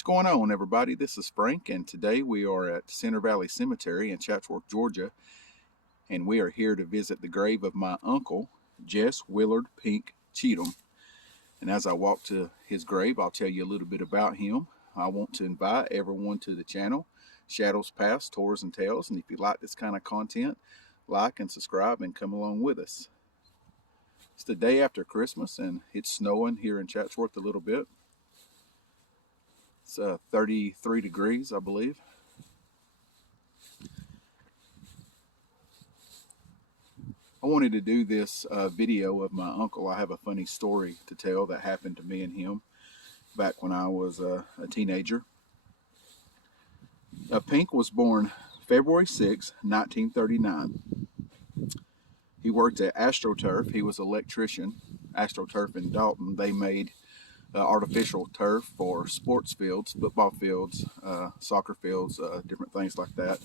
What's going on, everybody? This is Frank, and today we are at Center Valley Cemetery in Chatsworth, Georgia, and we are here to visit the grave of my uncle, Jess Willard Pink Cheathem. And as I walk to his grave, I'll tell you a little bit about him. I want to invite everyone to the channel, Shadows Past, Tours and Tales, and if you like this kind of content, like and subscribe and come along with us. It's the day after Christmas, and it's snowing here in Chatsworth a little bit. It's 33 degrees, I believe. I wanted to do this video of my uncle. I have a funny story to tell that happened to me and him back when I was a teenager. Pink was born February 6, 1939. He worked at AstroTurf. He was an electrician. AstroTurf in Dalton. They made artificial turf for sports fields, football fields, soccer fields, different things like that.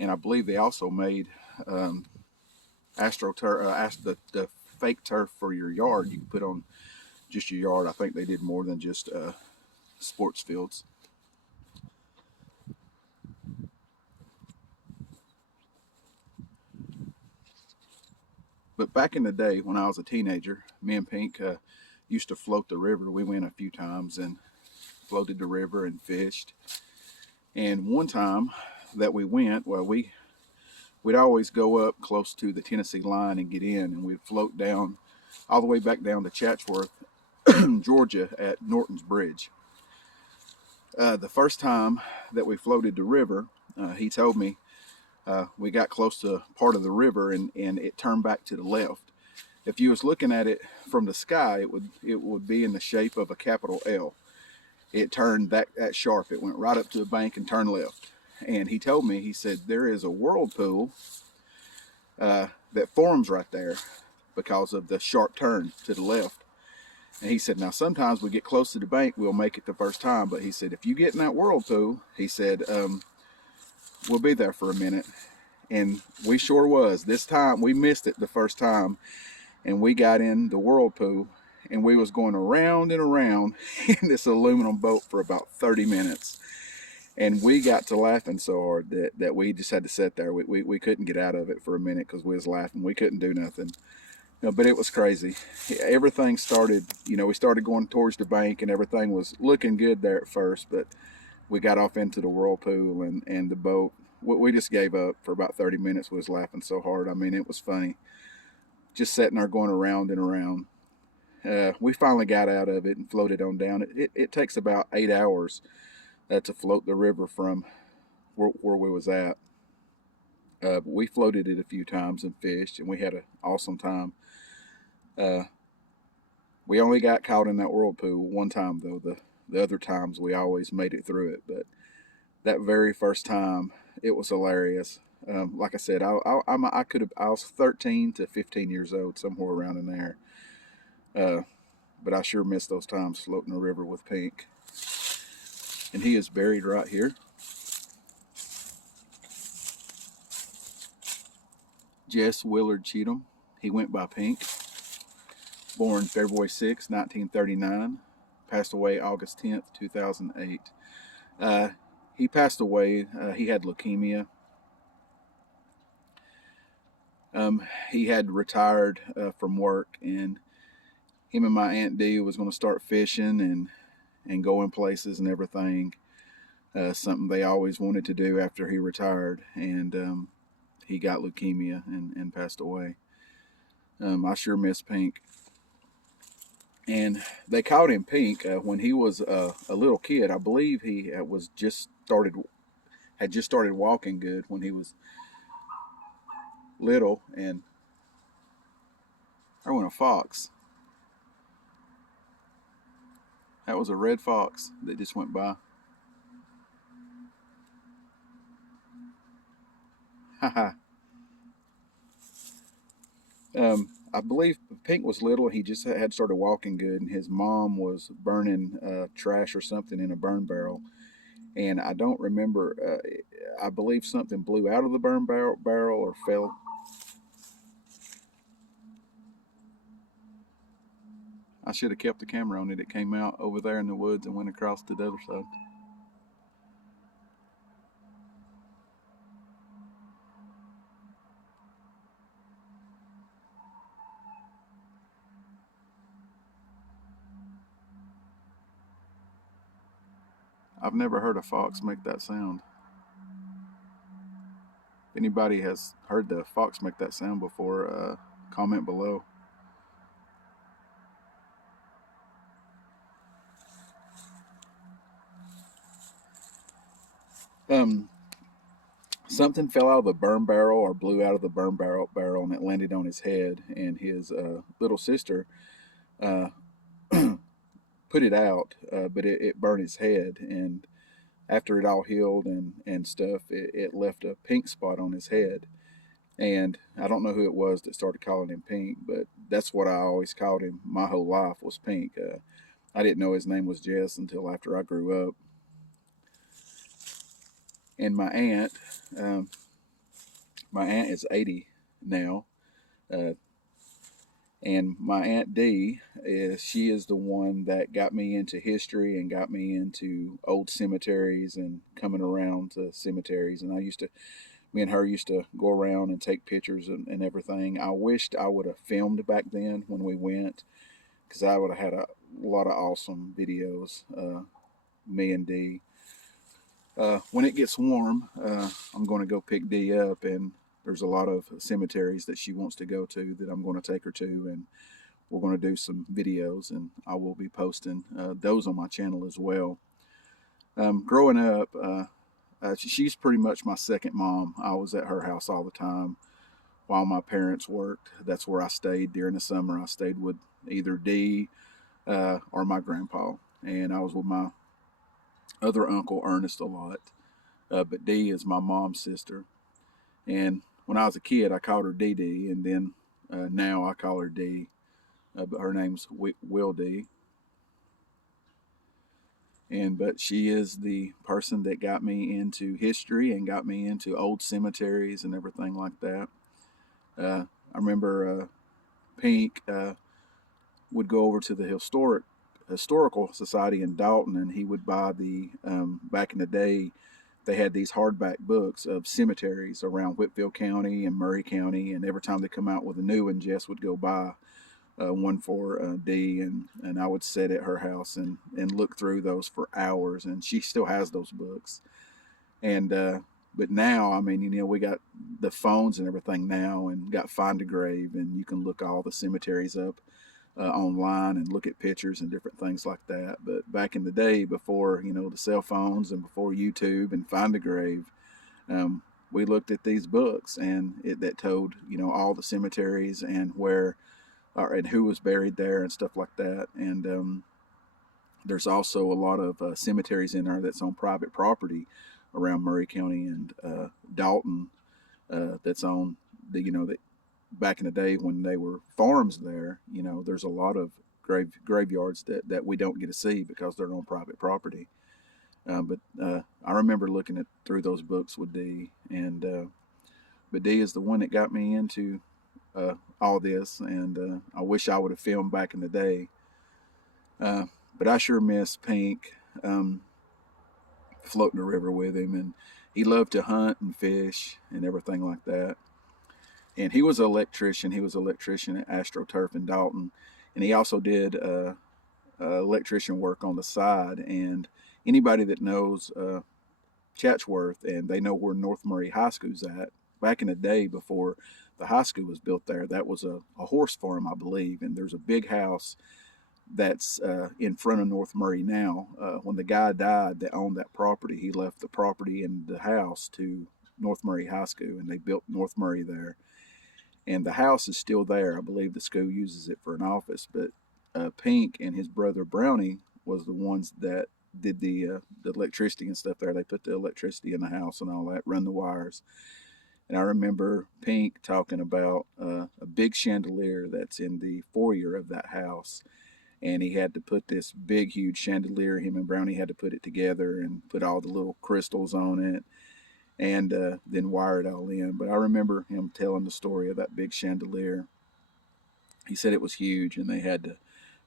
And I believe they also made AstroTurf, the fake turf for your yard. You can put on just your yard. I think they did more than just sports fields. But back in the day when I was a teenager, me and Pink used to float the river. We went a few times and floated the river and fished. And one time that we went, well, we'd always go up close to the Tennessee line and get in, and we'd float down all the way back down to Chatsworth, Georgia at Norton's Bridge. The first time that we floated the river, he told me we got close to part of the river and it turned back to the left. If you was looking at it from the sky, it would be in the shape of a capital L. It turned that sharp. It went right up to the bank and turned left. And he told me, he said, there is a whirlpool that forms right there because of the sharp turn to the left. And he said, now sometimes we get close to the bank, we'll make it the first time. But he said, if you get in that whirlpool, he said, we'll be there for a minute. And we sure was. This time, we missed it the first time. And we got in the whirlpool, and we was going around and around in this aluminum boat for about 30 minutes. And we got to laughing so hard that we just had to sit there. We couldn't get out of it for a minute because we was laughing. We couldn't do nothing. But it was crazy. Everything started, we started going towards the bank, and everything was looking good there at first. But we got off into the whirlpool and the boat. We just gave up for about 30 minutes. We was laughing so hard. I mean, it was funny. Just sitting there going around and around. We finally got out of it and floated on down. It takes about 8 hours to float the river from where we was at. But we floated it a few times and fished, and we had an awesome time. We only got caught in that whirlpool one time, though. The other times we always made it through it. But that very first time, it was hilarious. Like I said, I was 13 to 15 years old, somewhere around in there. But I sure miss those times floating the river with Pink. And he is buried right here. Jess Willard Cheathem. He went by Pink. Born February 6, 1939. Passed away August 10th, 2008. He passed away. He had leukemia. He had retired from work, and him and my Aunt Dee was going to start fishing and going places and everything. Something they always wanted to do after he retired, and he got leukemia and passed away. I sure miss Pink. And they called him Pink when he was a little kid. I believe he had just started walking good when he was little, and there went a fox. That was a red fox that just went by. Haha. I believe Pink was little. He just had started walking good, and his mom was burning trash or something in a burn barrel. And I don't remember. I believe something blew out of the burn barrel or fell. I should have kept the camera on it. It came out over there in the woods and went across to the other side. I've never heard a fox make that sound. If anybody has heard the fox make that sound before, comment below. Something fell out of the burn barrel or blew out of the burn barrel, and it landed on his head. And his little sister uh, put it out, but it burned his head. And after it all healed and stuff, it left a pink spot on his head. And I don't know who it was that started calling him Pink, but that's what I always called him my whole life, was Pink. I didn't know his name was Jess until after I grew up. And um, my aunt is 80 now, uh, and my Aunt Dee she is the one that got me into history and got me into old cemeteries and coming around to cemeteries. And me and her used to go around and take pictures and everything. I wished I would have filmed back then when we went, because I would have had a lot of awesome videos. Me and Dee. When it gets warm, I'm going to go pick Dee up, and there's a lot of cemeteries that she wants to go to that I'm going to take her to, and we're going to do some videos, and I will be posting those on my channel as well. Growing up, she's pretty much my second mom. I was at her house all the time while my parents worked. That's where I stayed during the summer. I stayed with either Dee or my grandpa, and I was with my other uncle Ernest a lot. But Dee is my mom's sister. And when I was a kid, I called her Dee Dee, and then now I call her Dee. But her name's Will Dee. But she is the person that got me into history and got me into old cemeteries and everything like that. I remember Pink would go over to the historical society in Dalton, and he would buy back in the day, they had these hardback books of cemeteries around Whitfield County and Murray County, and every time they come out with a new one, Jess would go buy one for Dee, and I would sit at her house and look through those for hours, and she still has those books. And but now, I mean, we got the phones and everything now, and got Find a Grave, and you can look all the cemeteries up online and look at pictures and different things like that. But back in the day, before the cell phones and before YouTube and Find a Grave, we looked at these books, and that told all the cemeteries and where and who was buried there and stuff like that. And there's also a lot of cemeteries in there that's on private property around Murray County and Dalton, that's on that back in the day when they were farms there. There's a lot of graveyards that we don't get to see because they're on private property. But I remember looking through those books with Dee, but Dee is the one that got me into all this, and I wish I would have filmed back in the day. But I sure miss Pink, floating the river with him, and he loved to hunt and fish and everything like that. And he was an electrician. He was an electrician at AstroTurf in Dalton, and he also did electrician work on the side. And anybody that knows Chatsworth, and they know where North Murray High School's at, back in the day before the high school was built there, that was a horse farm, I believe. And there's a big house that's in front of North Murray now. When the guy died that owned that property, he left the property and the house to North Murray High School, and they built North Murray there. And the house is still there. I believe the school uses it for an office. But Pink and his brother Brownie was the ones that did the electricity and stuff there. They put the electricity in the house and all that, run the wires. And I remember Pink talking about a big chandelier that's in the foyer of that house. And he had to put this big, huge chandelier. Him and Brownie had to put it together and put all the little crystals on it, and then wire it all in. But I remember him telling the story of that big chandelier. He said it was huge, and they had to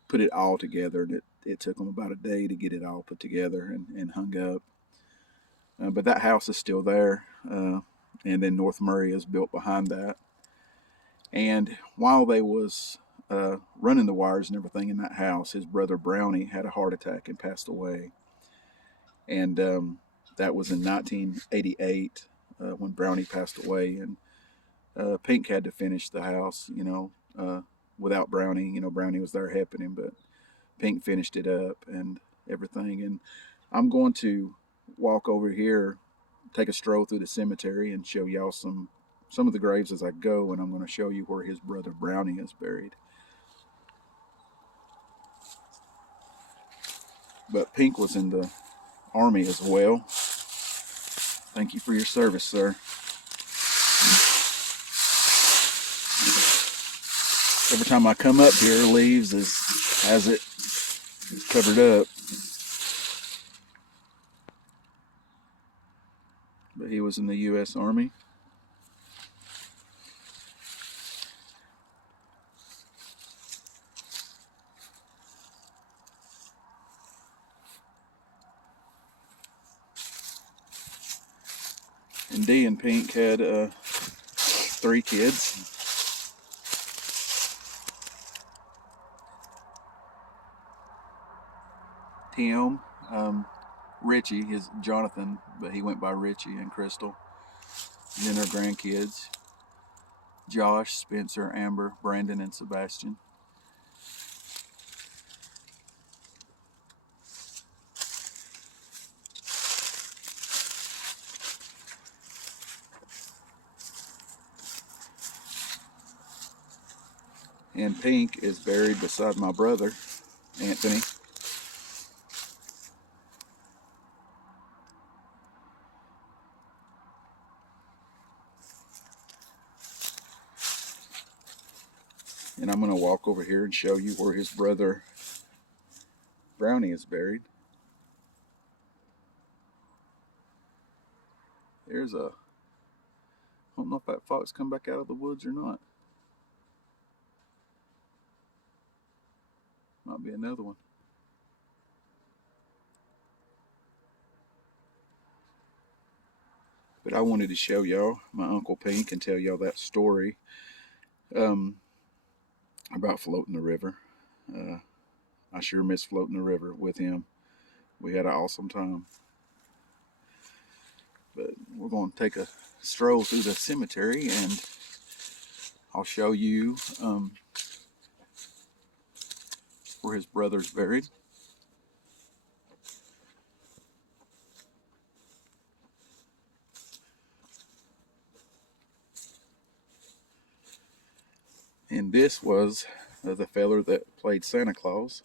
put it all together. And it took them about a day to get it all put together and hung up. But that house is still there. And then North Murray is built behind that. And while they was running the wires and everything in that house, his brother Brownie had a heart attack and passed away. And that was in 1988 when Brownie passed away. And Pink had to finish the house, without Brownie. Brownie was there helping him, but Pink finished it up and everything. And I'm going to walk over here, take a stroll through the cemetery, and show y'all some of the graves as I go. And I'm going to show you where his brother Brownie is buried. But Pink was in the Army as well. Thank you for your service, sir. Every time I come up here, leaves has it covered up. But he was in the U.S. Army. And Dee and Pink had 3 kids. Tim, Richie, his Jonathan, but he went by Richie, and Crystal. And then her grandkids, Josh, Spencer, Amber, Brandon, and Sebastian. And Pink is buried beside my brother, Anthony. And I'm going to walk over here and show you where his brother Brownie is buried. There's I don't know if that fox come back out of the woods or not. Might be another one. But I wanted to show y'all my Uncle Pink and tell y'all that story about floating the river. I sure miss floating the river with him. We had an awesome time. But we're going to take a stroll through the cemetery, and I'll show you where his brother's buried. And this was the feller that played Santa Claus,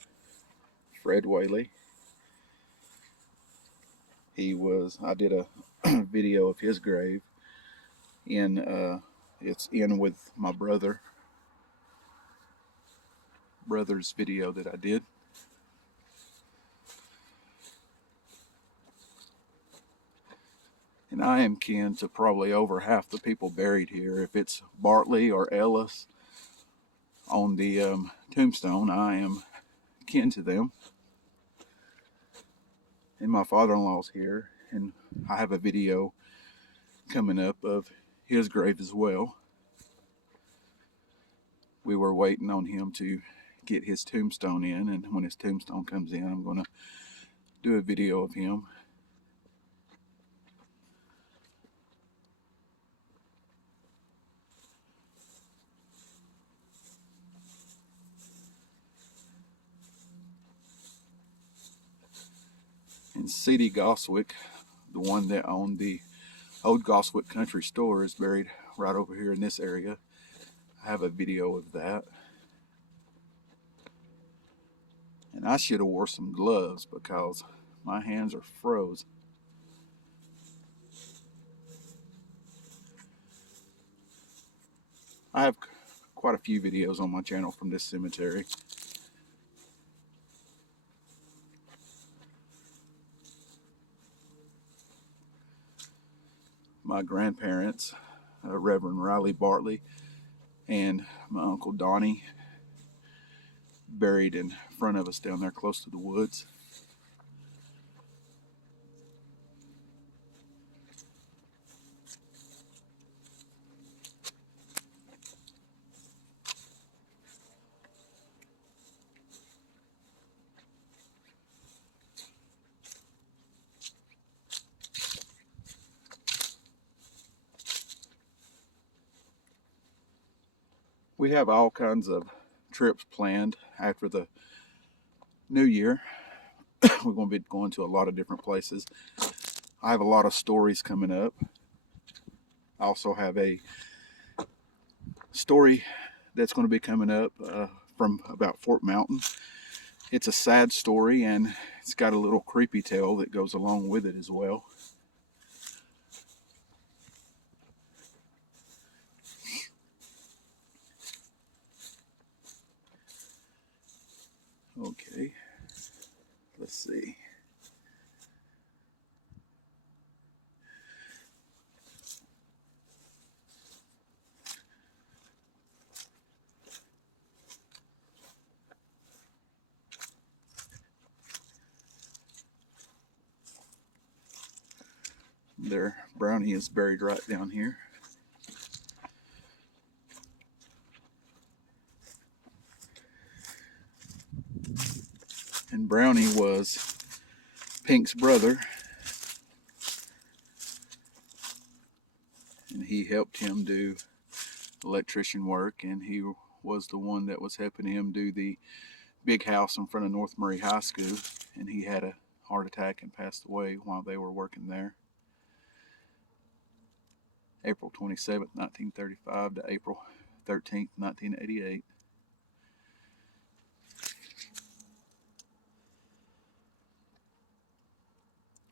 Fred Whaley. I did a video of his grave, and it's in with my brother's video that I did. And I am kin to probably over half the people buried here. If it's Bartley or Ellis on the tombstone, I am kin to them. And my father-in-law's here, and I have a video coming up of his grave as well. We were waiting on him to get his tombstone in, and when his tombstone comes in, I'm going to do a video of him. And C.D. Goswick, the one that owned the old Goswick Country Store, is buried right over here in this area. I have a video of that. And I should have wore some gloves because my hands are froze. I have quite a few videos on my channel from this cemetery. My grandparents, Reverend Riley Bartley, and my Uncle Donnie, buried in front of us down there close to the woods. We have all kinds of trips planned after the new year. We're going to be going to a lot of different places. I have a lot of stories coming up. I also have a story that's going to be coming up from about Fort Mountain. It's a sad story, and it's got a little creepy tale that goes along with it as well. Okay, let's see. There, Brownie is buried right down here. And Brownie was Pink's brother, and he helped him do electrician work, and he was the one that was helping him do the big house in front of North Murray High School, and he had a heart attack and passed away while they were working there. April 27th, 1935 to April 13th, 1988.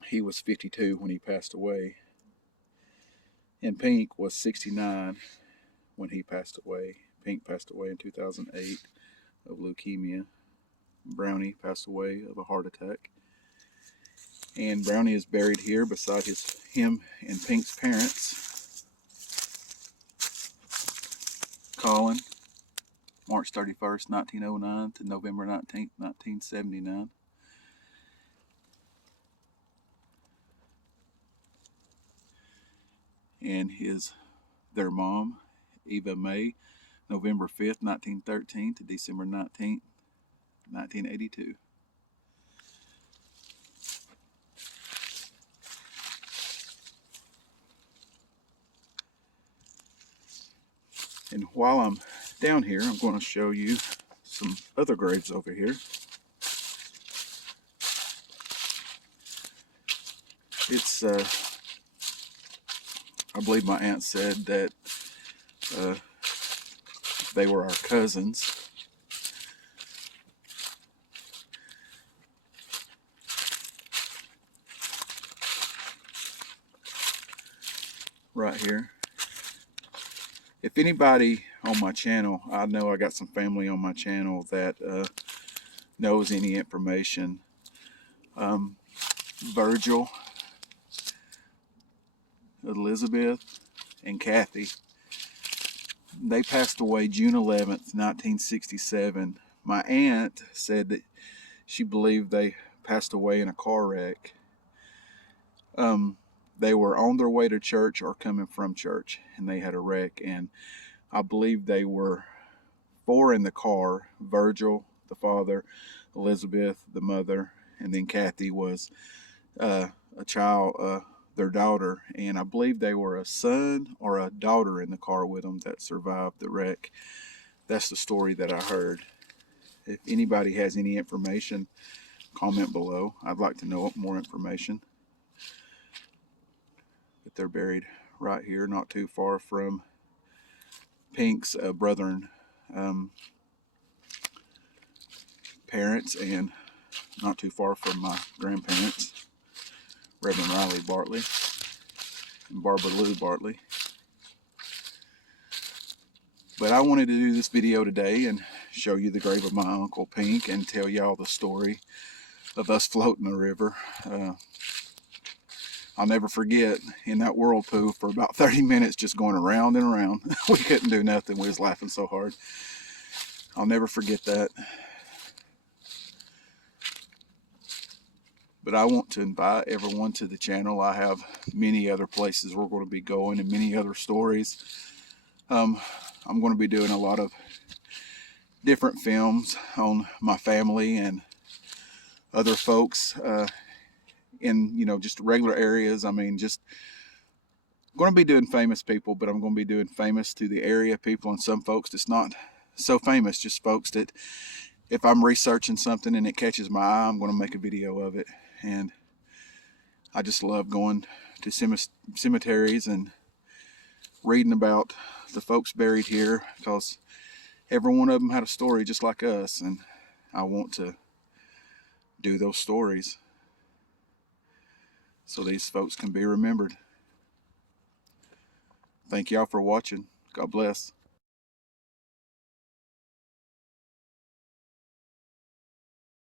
He was 52 when he passed away, and Pink was 69 when he passed away. Pink passed away in 2008 of leukemia. Brownie passed away of a heart attack. And Brownie is buried here beside him and Pink's parents. Colin, March 31st, 1909 to November 19th, 1979. And their mom, Eva May, November 5th, 1913 to December 19th, 1982. And while I'm down here, I'm going to show you some other graves over here. It's, I believe my aunt said that they were our cousins. Right here. If anybody on my channel, I know I got some family on my channel that knows any information. Virgil, Elizabeth, and Kathy, they passed away June 11th, 1967. My aunt said that she believed they passed away in a car wreck. They were on their way to church or coming from church, and they had a wreck, and I believe they were 4 in the car. Virgil, the father, Elizabeth, the mother, and then Kathy was a child, their daughter, and I believe they were a son or a daughter in the car with them that survived the wreck. That's the story that I heard. If anybody has any information, comment below. I'd like to know more information. But they're buried right here, not too far from Pink's brethren, parents, and not too far from my grandparents, Reverend Riley Bartley and Barbara Lou Bartley. But I wanted to do this video today and show you the grave of my Uncle Pink and tell y'all the story of us floating the river. I'll never forget in that whirlpool for about 30 minutes just going around and around. We couldn't do nothing. We was laughing so hard. I'll never forget that. But I want to invite everyone to the channel. I have many other places we're going to be going and many other stories. I'm going to be doing a lot of different films on my family and other folks in, just regular areas. I mean, just going to be doing famous people, but I'm going to be doing famous to the area people and some folks that's not so famous, just folks that if I'm researching something and it catches my eye, I'm going to make a video of it. And I just love going to cemeteries and reading about the folks buried here, because every one of them had a story just like us, and I want to do those stories so these folks can be remembered. Thank y'all for watching. God bless.